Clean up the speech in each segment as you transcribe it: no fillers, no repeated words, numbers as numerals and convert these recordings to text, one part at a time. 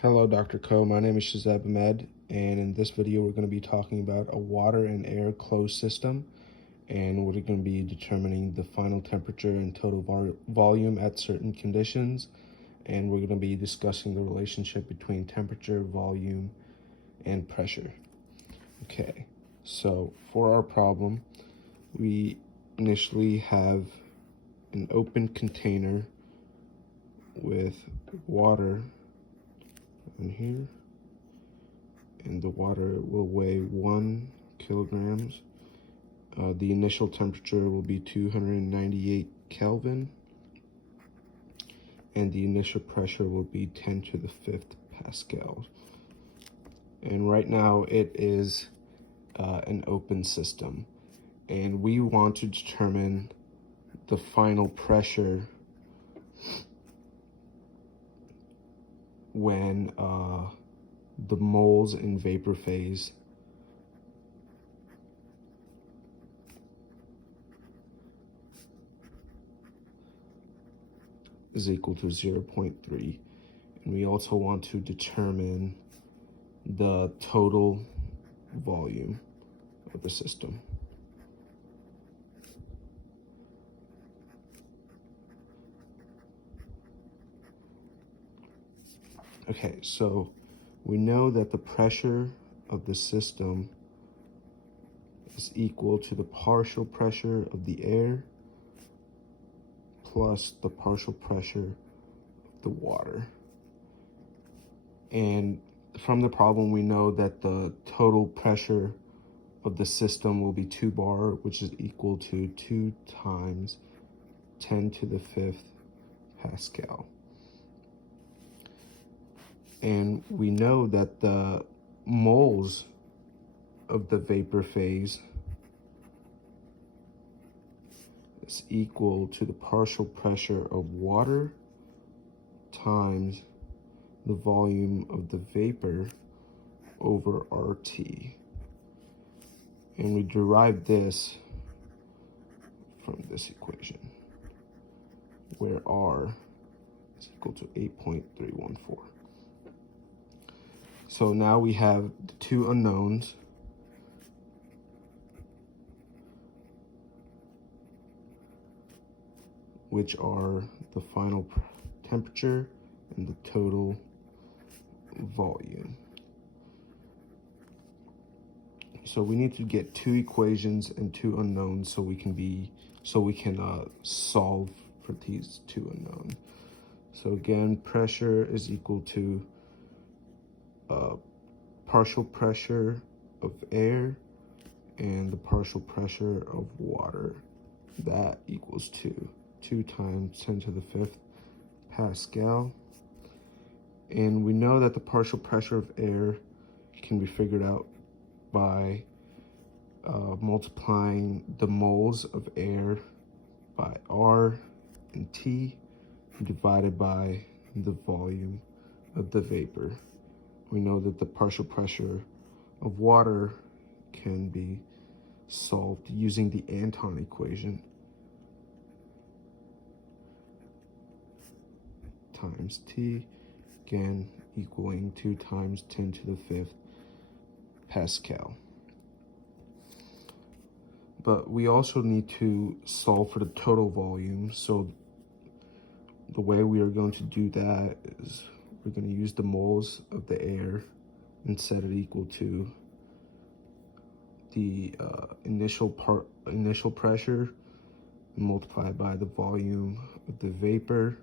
Hello, Dr. Ko. My name is Shazab Ahmed, and in this video, we're going to be talking about a water and air closed system, and we're going to be determining the final temperature and total volume at certain conditions, and we're going to be discussing the relationship between temperature, volume, and pressure. Okay, so for our problem, we initially have an open container with water in here, and the water will weigh 1 kilograms. The initial temperature will be 298 Kelvin, and the initial pressure will be 10 to the 5th pascals. And right now it is an open system, and we want to determine the final pressure when the moles in vapor phase is equal to 0.3. And we also want to determine the total volume of the system. Okay, so we know that the pressure of the system is equal to the partial pressure of the air plus the partial pressure of the water. And from the problem, we know that the total pressure of the system will be 2 bar, which is equal to 2 times 10 to the 5th Pascal. And we know that the moles of the vapor phase is equal to the partial pressure of water times the volume of the vapor over RT. And we derive this from this equation, where R is equal to 8.314. So now we have the two unknowns, which are the final temperature and the total volume. So we need to get two equations and two unknowns so we can solve for these two unknowns. So again, pressure is equal to partial pressure of air and the partial pressure of water. That equals 2 times 10 to the 5th Pascal. And we know that the partial pressure of air can be figured out by multiplying the moles of air by R and T divided by the volume of the vapor. We know that the partial pressure of water can be solved using the Anton equation times T, again equaling 2 times 10 to the 5th Pascal. But we also need to solve for the total volume. So the way we are going to do that is we're going to use the moles of the air and set it equal to the initial pressure multiplied by the volume of the vapor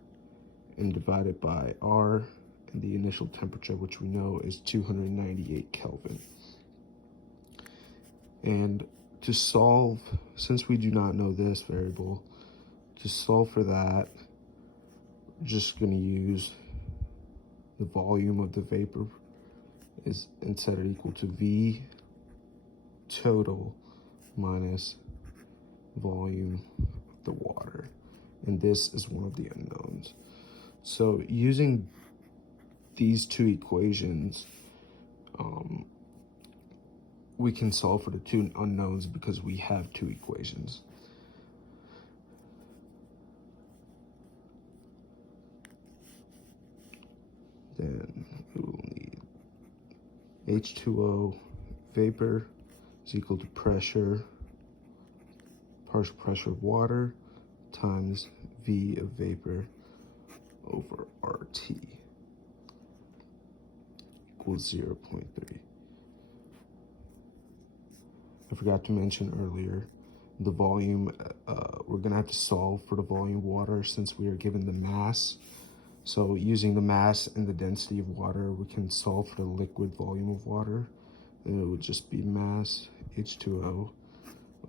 and divided by R and the initial temperature, which we know is 298 Kelvin. And to solve, since we do not know this variable, to solve for that, we're just going to use the volume of the vapor and set it equal to V total minus volume of the water. And this is one of the unknowns. So using these two equations, we can solve for the two unknowns because we have two equations. Then we will H2O vapor is equal to pressure, partial pressure of water, times V of vapor over RT equals 0.3. I forgot to mention earlier, the volume, we're gonna have to solve for the volume of water since we are given the mass. So using the mass and the density of water, we can solve for the liquid volume of water. And it would just be mass H2O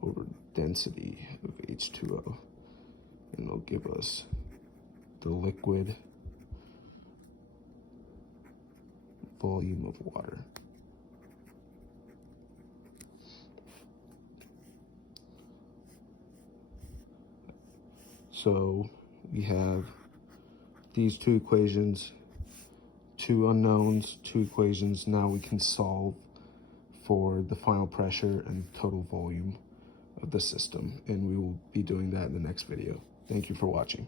over density of H2O. And it'll give us the liquid volume of water. So we have these two equations, two unknowns, two equations. Now we can solve for the final pressure and total volume of the system, and we will be doing that in the next video. Thank you for watching.